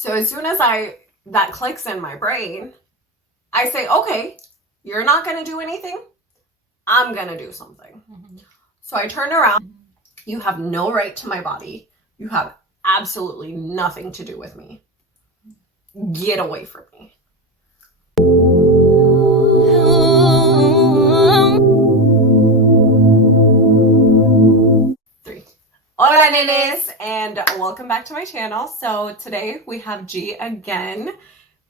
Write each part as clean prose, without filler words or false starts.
So as soon as that clicks in my brain, I say, okay, you're not going to do anything. I'm going to do something. So I turn around. You have no right to my body. You have absolutely nothing to do with me. Get away from me. Hola nenes, and welcome back to my channel. So today we have G again,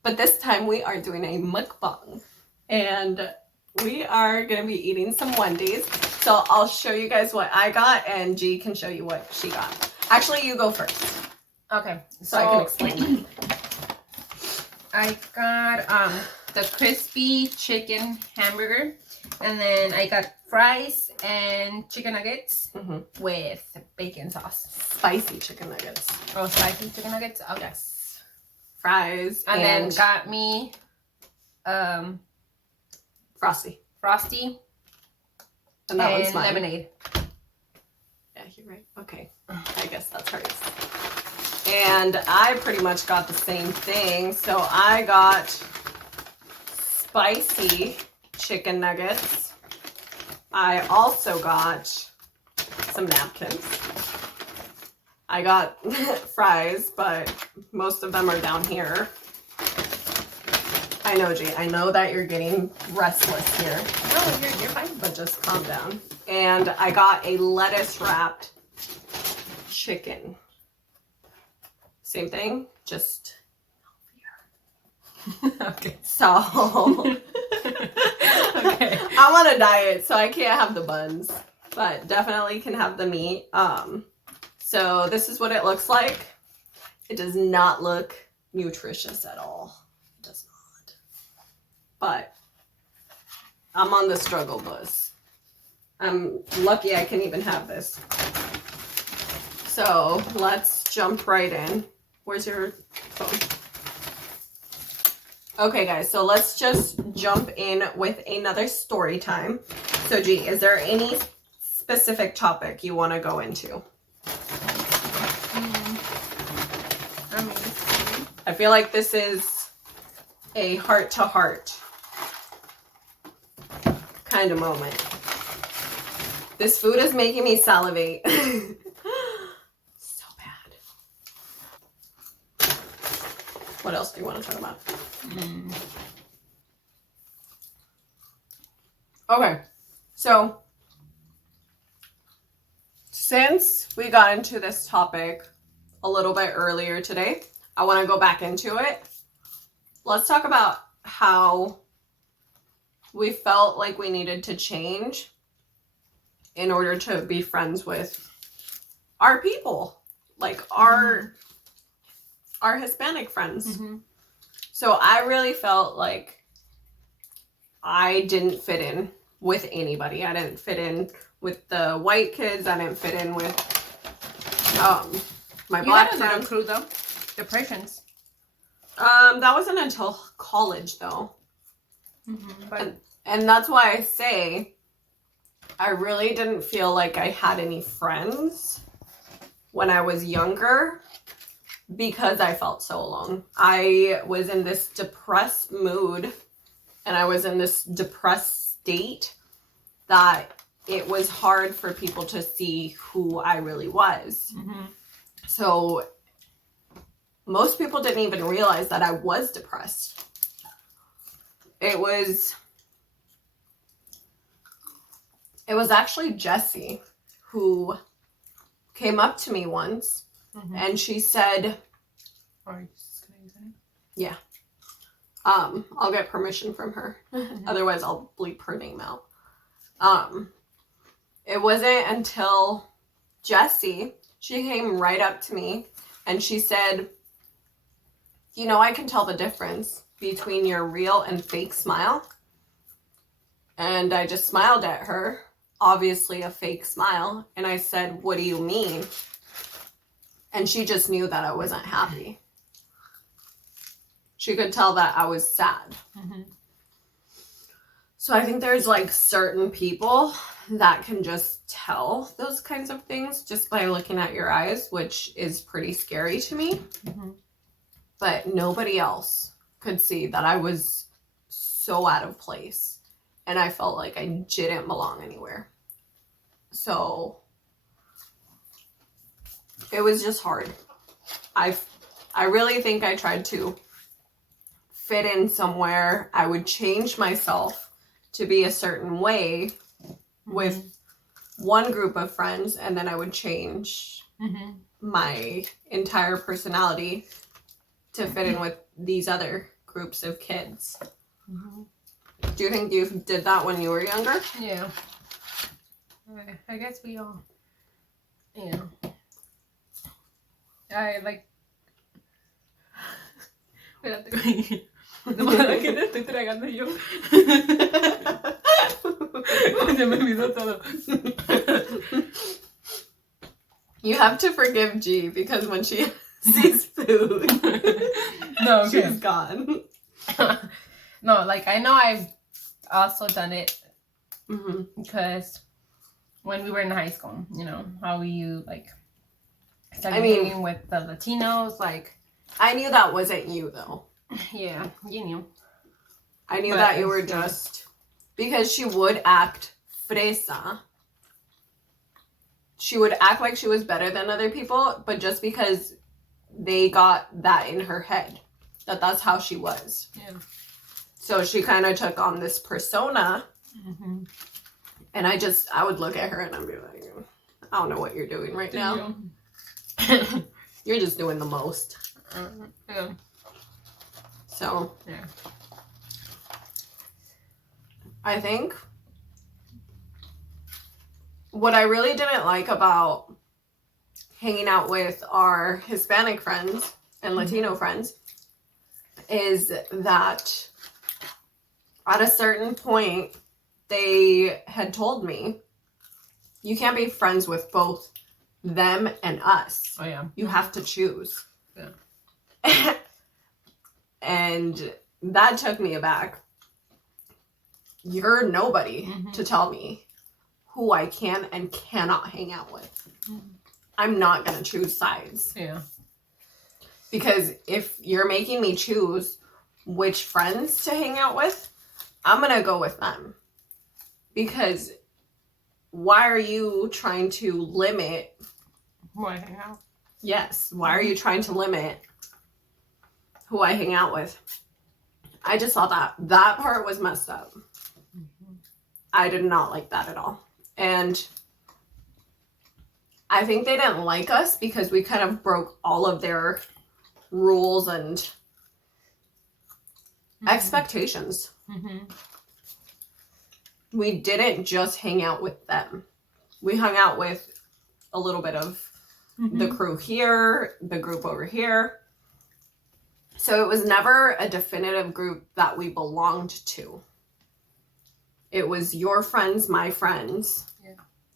but this time we are doing a mukbang, and we are going to be eating some Wendy's. So I'll show you guys what I got, and G can show you what she got. Actually, you go first. Okay, so I can explain. I got the crispy chicken hamburger, and then I got fries and chicken nuggets with bacon sauce. Spicy chicken nuggets. Oh, spicy chicken nuggets? Okay. Yes. Fries. And then got me Frosty. And that one's mine. lemonade. Yeah, you're right. Okay. I guess that's hers. And I pretty much got the same thing. So I got spicy chicken nuggets. I also got some napkins. I got fries, but most of them are down here. I know, G. I know that you're getting restless here. No, you're fine. But just calm down. And I got a lettuce wrapped chicken. Same thing, just healthier. Okay. So Okay. I'm on a diet, so I can't have the buns, but definitely can have the meat. So this is what it looks like. It does not look nutritious at all. It does not. But I'm on the struggle bus. I'm lucky I can even have this. So let's jump right in. Where's your phone? Okay, guys, so let's just jump in with another story time. So, G, is there any specific topic you want to go into? I feel like this is a heart-to-heart kind of moment. This food is making me salivate. So bad. What else do you want to talk about? Okay, so since we got into this topic a little bit earlier today, I want to go back into it. Let's talk about how we felt like we needed to change in order to be friends with our people, like our Hispanic friends. So I really felt like I didn't fit in with anybody. I didn't fit in with the white kids. I didn't fit in with my black friends. You had a little crew though. The Persians. That wasn't until college though. And that's why I say I really didn't feel like I had any friends when I was younger, because I felt so alone. I was in this depressed mood, and I was in this depressed state that it was hard for people to see who I really was. So most people didn't even realize that I was depressed. It was actually Jessie who came up to me once. And she said, are you just gonna use it? Yeah. I'll get permission from her. Otherwise I'll bleep her name out. It wasn't until Jessie, she came right up to me and she said, you know, I can tell the difference between your real and fake smile. And I just smiled at her, obviously a fake smile. And I said, what do you mean? And she just knew that I wasn't happy. She could tell that I was sad. So I think there's like certain people that can just tell those kinds of things just by looking at your eyes, which is pretty scary to me. but nobody else could see that I was so out of place and I felt like I didn't belong anywhere. So it was just hard. I really think I tried to fit in somewhere. I would change myself to be a certain way with one group of friends, and then I would change my entire personality to fit in with these other groups of kids. Do you think you did that when you were younger? Yeah. I guess we all. Yeah. I like. Espérate. ¿Qué te estoy tragando yo? Se me olvidó todo. You have to forgive G because when she sees food, No, okay. she's gone. No, like I know I've also done it because when we were in high school, you know, how you like started hanging with the Latinos, like. I knew that wasn't you though. Yeah, you knew. I knew that you were just because she would act fresa. She would act like she was better than other people, but just because they got that in her head, that's how she was. Yeah. So she kind of took on this persona, and I would look at her and I'd be like, I don't know what you're doing right now. You're just doing the most. Yeah. So yeah. I think what I really didn't like about hanging out with our Hispanic friends and Latino friends is that at a certain point they had told me you can't be friends with both them and us. Oh yeah. You have to choose. Yeah. And that took me aback. You're nobody to tell me who I can and cannot hang out with. I'm not going to choose sides. Yeah. Because if you're making me choose which friends to hang out with, I'm going to go with them. Because why are you trying to limit who I hang out? Yes. Why are you trying to limit who I hang out with? I just thought that part was messed up. I did not like that at all. And I think they didn't like us because we kind of broke all of their rules and expectations. We didn't just hang out with them. We hung out with a little bit of the crew here, the group over here. So it was never a definitive group that we belonged to. It was your friends, my friends,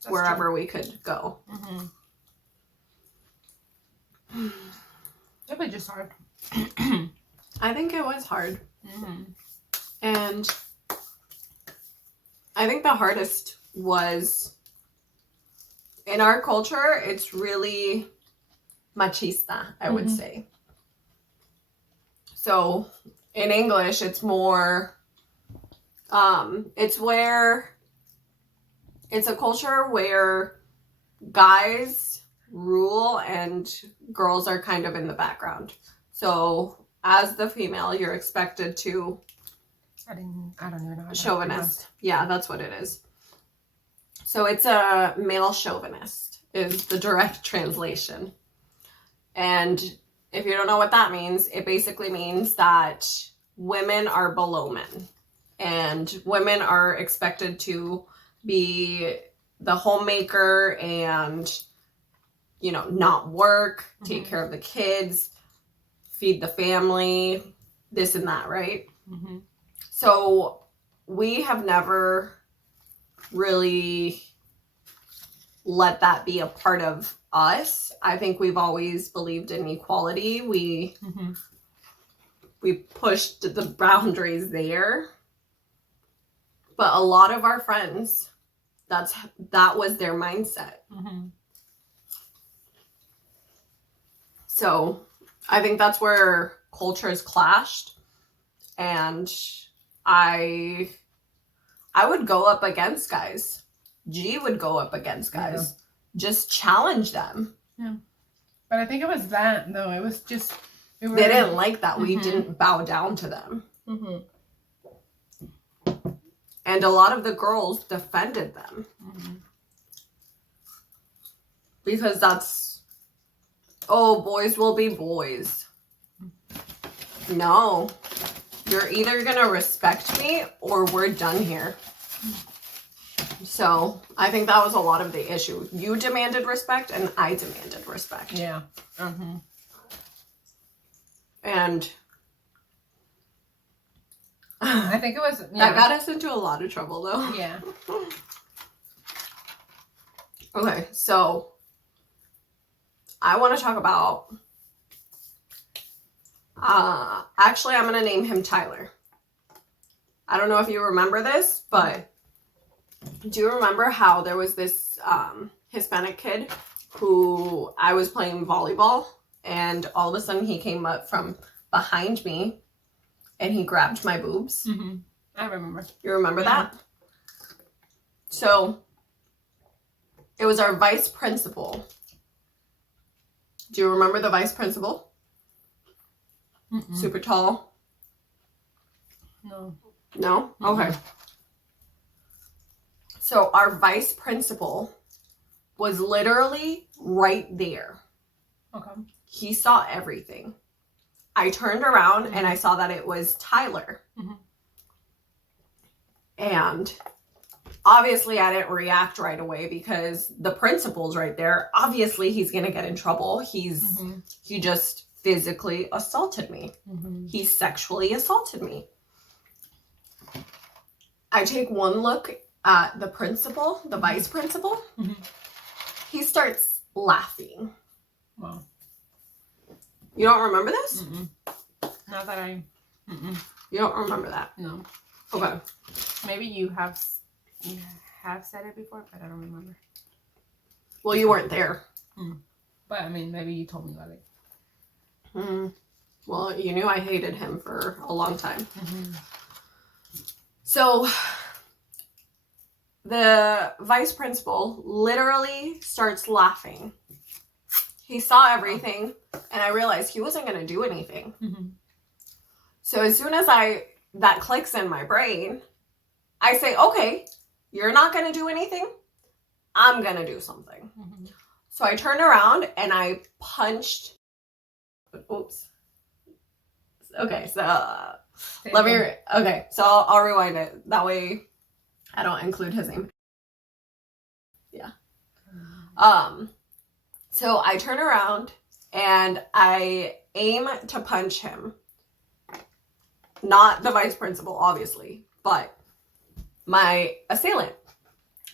wherever we could go. It was just hard. I think it was hard. And I think the hardest was, in our culture, it's really machista, I would say. So in English, it's more, it's a culture where guys rule and girls are kind of in the background. So as the female, you're expected to I don't even know how to chauvinist. Yeah, that's what it is. So it's a male chauvinist is the direct translation. And if you don't know what that means, it basically means that women are below men. And women are expected to be the homemaker and, you know, not work, take care of the kids, feed the family, this and that, right? So we have never really let that be a part of us. I think we've always believed in equality. We pushed the boundaries there. But a lot of our friends, that was their mindset. So I think that's where cultures clashed, and I would go up against guys. G would go up against guys. Just challenge them. Yeah. But I think it was that, though. It was just... They didn't like that. We didn't bow down to them. And a lot of the girls defended them. Because that's... Oh, boys will be boys. No. You're either going to respect me or we're done here. So, I think that was a lot of the issue. You demanded respect and I demanded respect. Yeah. And I think it was... That got us into a lot of trouble, though. Yeah. Okay, so I want to talk about... actually, I'm going to name him Tyler. I don't know if you remember this, but do you remember how there was this Hispanic kid who I was playing volleyball, and all of a sudden he came up from behind me and he grabbed my boobs? I remember. You remember that? So it was our vice principal. Do you remember the vice principal? Super tall? No. No? Okay. So our vice principal was literally right there. Okay. He saw everything. I turned around and I saw that it was Tyler. And obviously I didn't react right away because the principal's right there. Obviously he's going to get in trouble. He just physically assaulted me. He sexually assaulted me. I take one look at the principal, the vice principal. He starts laughing. Wow. You don't remember this? Not that I... You don't remember that? No. Okay. Maybe you have said it before, but I don't remember. Well, you weren't there. But, I mean, maybe you told me about it. Well, you knew I hated him for a long time. So, the vice principal literally starts laughing. He saw everything, and I realized he wasn't going to do anything. So as soon as that clicks in my brain, I say, okay, you're not going to do anything. I'm going to do something. So I turned around and I punched. Oops. Okay, so so I'll rewind it. That way I don't include his name. Yeah. So I turn around and I aim to punch him. Not the vice principal, obviously, but my assailant.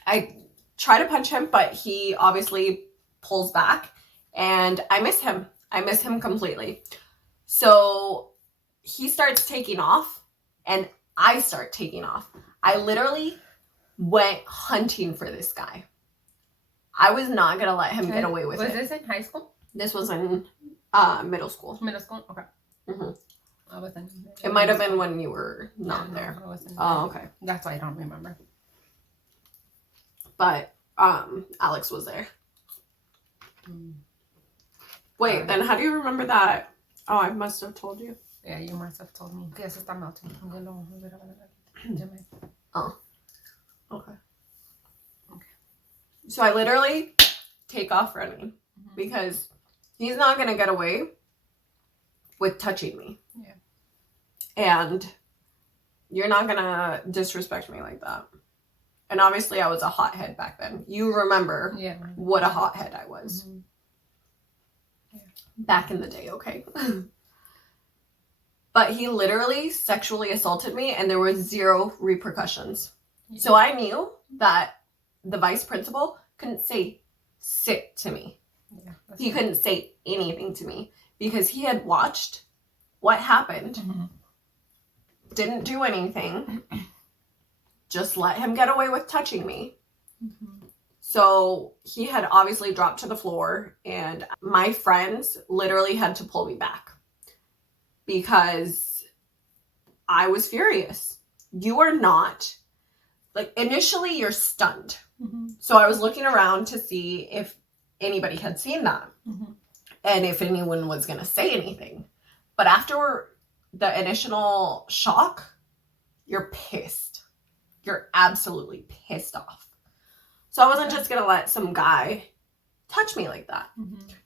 I try to punch him, but he obviously pulls back and I miss him. I miss him completely. So he starts taking off and I start taking off. I literally went hunting for this guy. I was not going to let him get away with it. Was this in high school? This was in middle school. Middle school? Okay. I wasn't. It might have been when you were not there. I wasn't. Oh, okay. That's why I don't remember. But Alex was there. Wait, then how do you remember that? Oh, I must have told you. Yeah, you must have told me. Yes, está melting. Oh, okay. So I literally take off running because he's not going to get away with touching me. Yeah. And you're not going to disrespect me like that. And obviously I was a hothead back then. You remember what a hothead I was. Back in the day, okay? But he literally sexually assaulted me and there was zero repercussions. So I knew that the vice principal couldn't say sit to me. Yeah, he couldn't say anything to me because he had watched what happened. Didn't do anything. Just let him get away with touching me. So he had obviously dropped to the floor and my friends literally had to pull me back because I was furious. You are not, like, initially you're stunned. So I was looking around to see if anybody had seen that and if anyone was going to say anything. But after the initial shock, you're pissed. You're absolutely pissed off. So I wasn't just going to let some guy touch me like that.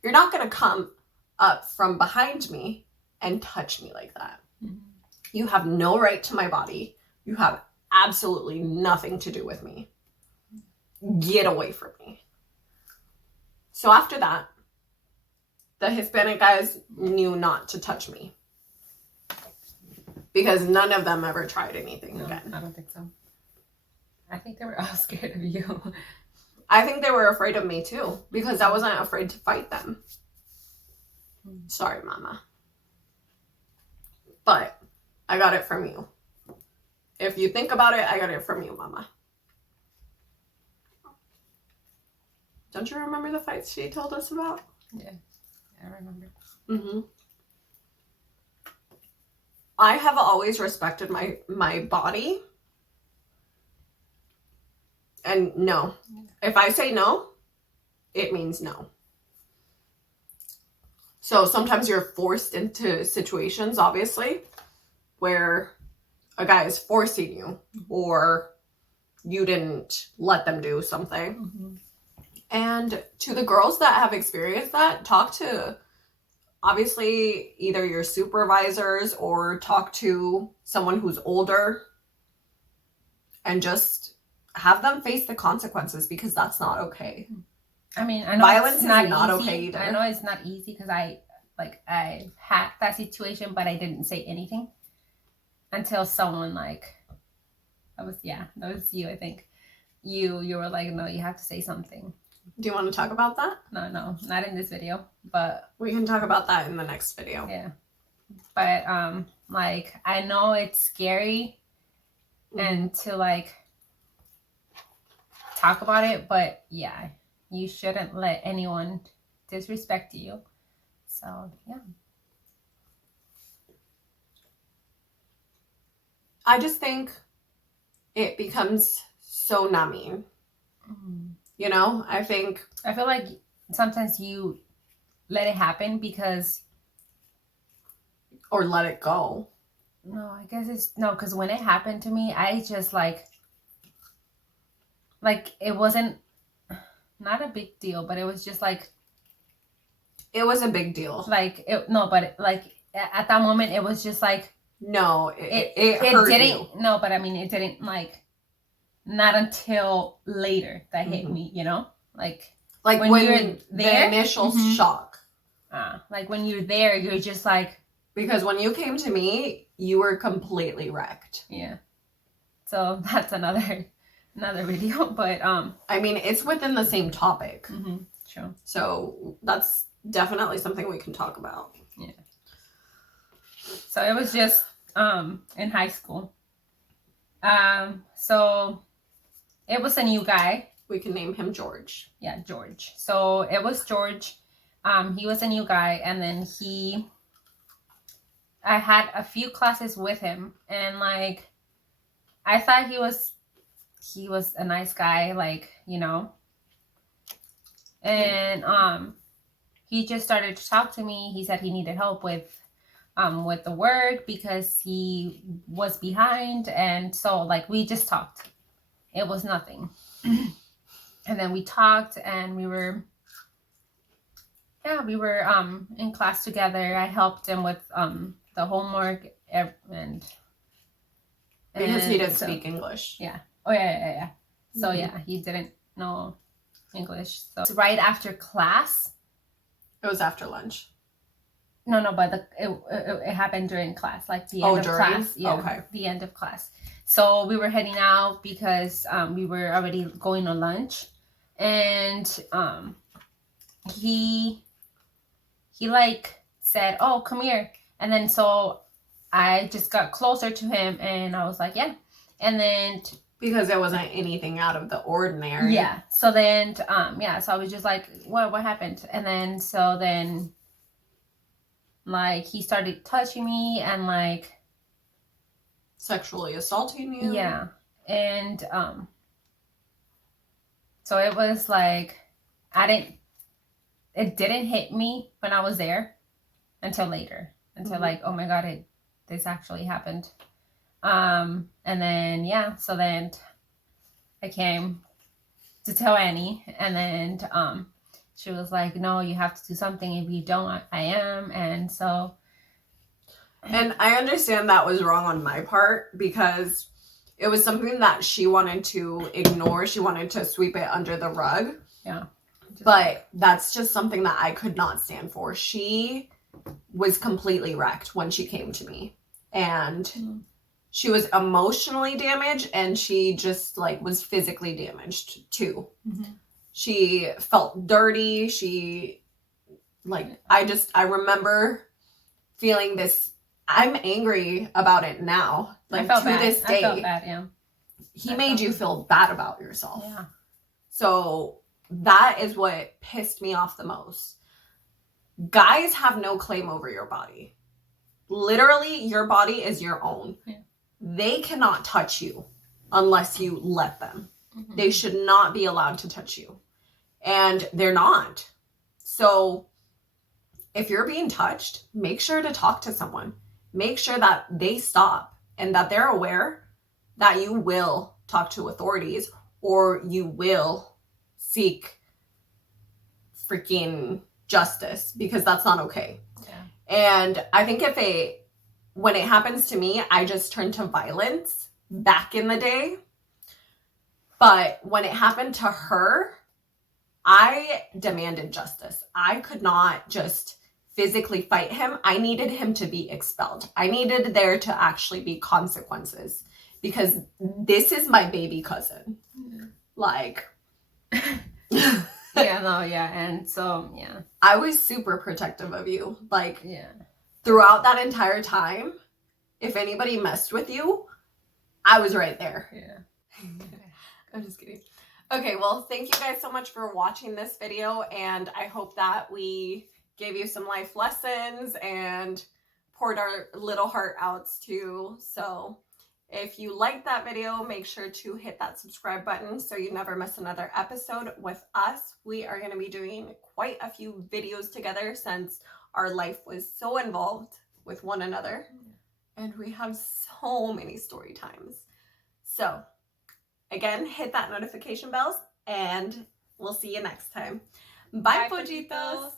You're not going to come up from behind me and touch me like that. You have no right to my body. You have absolutely nothing to do with me. Get away from me. So after that, the Hispanic guys knew not to touch me. Because none of them ever tried anything again. I don't think so. I think they were all scared of you. I think they were afraid of me too. Because I wasn't afraid to fight them. Sorry, Mama. But I got it from you. If you think about it, I got it from you, Mama. Don't you remember the fights she told us about? Yeah, I remember. I have always respected my body. And no. If I say no, it means no. So sometimes you're forced into situations, obviously, where a guy is forcing you or you didn't let them do something. And to the girls that have experienced that, talk to, obviously, either your supervisors or talk to someone who's older and just have them face the consequences, because that's not okay. I mean, I know violence it's not is not easy. okay either. I know it's not easy because I had that situation, but I didn't say anything until someone that was you, I think. You were like, no, you have to say something. Do you want to talk about that? No, not in this video, but we can talk about that in the next video. Yeah. But I know it's scary and to talk about it, but yeah, you shouldn't let anyone disrespect you. So, yeah. I just think it becomes so numbing. You know, I feel like sometimes you let it happen or let it go. No, I guess because when it happened to me, I just it wasn't not a big deal, but it was just it was a big deal. At that moment, it was just no, it hurt didn't. You. No, but I mean, it didn't not until later that hit me, you know, when you're there, the initial shock. When you're there, you're just because when you came to me, you were completely wrecked. Yeah. So that's another video, but I mean, it's within the same topic. Sure. So that's definitely something we can talk about. Yeah. So it was just in high school. So it was a new guy. We can name him George. Yeah, George. So it was George. He was a new guy, and then I had a few classes with him, and I thought he was a nice guy, you know. And he just started to talk to me. He said he needed help with the work because he was behind, and so we just talked. It was nothing. And then we talked, and we were in class together. I helped him with the homework and because he didn't speak English. Yeah. Oh yeah. So yeah, he didn't know English. So right after class. It was after lunch. No, but it happened during class, the end of class. Yeah, okay. The end of class. So we were heading out because we were already going on lunch, and he said, "Oh, come here," and then so I just got closer to him, and I was like, "Yeah," and then because it wasn't anything out of the ordinary. Yeah. So then, so I was just like, "What happened?" And then like he started touching me and like sexually assaulting you. Yeah. And so it was like it didn't hit me when I was there until later. Until like, oh my God, this actually happened. And then so then I came to tell Annie, and then she was like, no, you have to do something. If you don't, I am. And so, and I understand that was wrong on my part because it was something that she wanted to ignore. She wanted to sweep it under the rug. Yeah. But that's just something that I could not stand for. She was completely wrecked when she came to me, and she was emotionally damaged, and she just like was physically damaged too. She felt dirty. She like, I remember feeling this. I'm angry about it now. Like, to this day, I felt bad, yeah. He made you feel bad about yourself. Yeah. So that is what pissed me off the most. Guys have no claim over your body. Literally, your body is your own. Yeah. They cannot touch you unless you let them. They should not be allowed to touch you. And they're not. So if you're being touched, make sure to talk to someone. Make sure that they stop and that they're aware that you will talk to authorities or you will seek freaking justice, because that's not okay. Yeah. And I think when it happens to me, I just turn to violence back in the day. But when it happened to her, I demanded justice. I could not just physically fight him. I needed him to be expelled. I needed there to actually be consequences, because this is my baby cousin. Yeah. Like, and so, I was super protective of you. Like, yeah. Throughout that entire time, if anybody messed with you, I was right there. Yeah. I'm just kidding. Okay, well, thank you guys so much for watching this video, and I hope that we gave you some life lessons and poured our little heart outs too. So if you liked that video, make sure to hit that subscribe button so you never miss another episode with us. We are going to be doing quite a few videos together since our life was so involved with one another, and we have so many story times. So again, hit that notification bells, and we'll see you next time. Bye, Pollitos.